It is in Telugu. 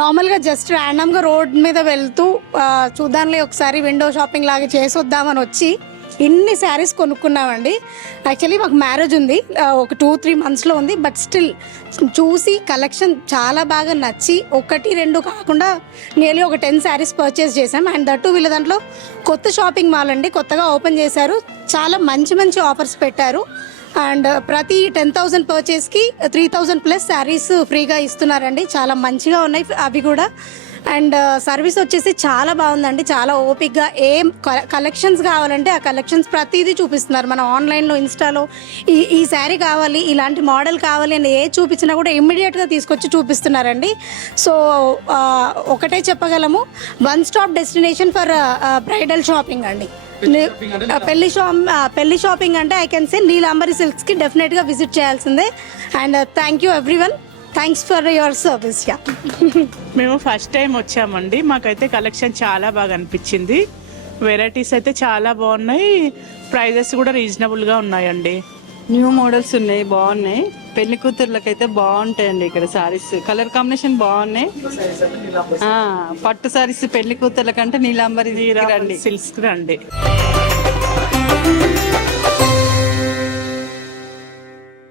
నార్మల్గా జస్ట్ ర్యాండమ్గా రోడ్ మీద వెళ్తూ చూద్దాంలే ఒకసారి విండో షాపింగ్ లాగా చేసొద్దామని వచ్చి ఇన్ని శారీస్ కొనుక్కున్నామండి. యాక్చువల్లీ మాకు మ్యారేజ్ ఉంది, ఒక 2-3 మంత్స్లో ఉంది. బట్ స్టిల్ చూసి కలెక్షన్ చాలా బాగా నచ్చి 1-2 కాకుండా నియర్లీ ఒక 10 శారీస్ పర్చేస్ చేసాం. అండ్ దట్టు వీళ్ళ దాంట్లో కొత్త షాపింగ్ మాల్ అండి, కొత్తగా ఓపెన్ చేశారు. చాలా మంచి మంచి ఆఫర్స్ పెట్టారు. అండ్ ప్రతి 10,000 పర్చేస్కి 3,000 ప్లస్ శారీస్ ఫ్రీగా ఇస్తున్నారండి. చాలా మంచిగా ఉన్నాయి అవి కూడా. అండ్ సర్వీస్ వచ్చేసి చాలా బాగుందండి, చాలా ఓపిక్గా ఏం కలెక్షన్స్ కావాలంటే ఆ కలెక్షన్స్ ప్రతిదీ చూపిస్తున్నారు. మనం ఆన్లైన్లో ఇన్స్టాలో ఈ శారీ కావాలి, ఇలాంటి మోడల్ కావాలి అని ఏ చూపించినా కూడా ఇమ్మీడియట్గా తీసుకొచ్చి చూపిస్తున్నారండి. సో ఒకటే చెప్పగలము, one stop destination for bridal shopping అండి. పెళ్లి షాపింగ్ అంటే ఐ కెన్ సే నీలాంబరి సిల్క్స్కి డెఫినెట్గా విజిట్ చేయాల్సిందే. And thank you everyone, thanks for your service. Yeah, మేము ఫస్ట్ టైం వచ్చామండి, మాకైతే కలెక్షన్ చాలా బాగా అనిపించింది. వెరైటీస్ అయితే చాలా బాగున్నాయి, ప్రైజెస్ కూడా రీజనబుల్గా ఉన్నాయండి. న్యూ మోడల్స్ ఉన్నాయి, బాగున్నాయి. పెళ్లి కూతుర్లకైతే బాగుంటాయండి ఇక్కడ సారీస్, కలర్ కాంబినేషన్ బాగున్నాయి. పట్టు సారీస్ పెళ్లి కూతుర్ల కంటే నీలాంబరి రండి, సిల్క్స్ రండి.